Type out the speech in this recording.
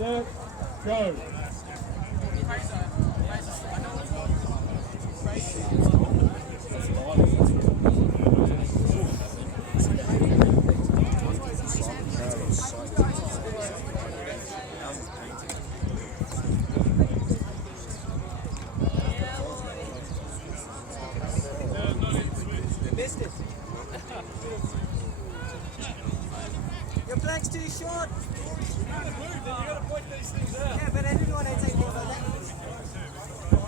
set, go. Missed it. Your blank's too short. You gotta point these things out. Yeah, but I didn't want to take more than that.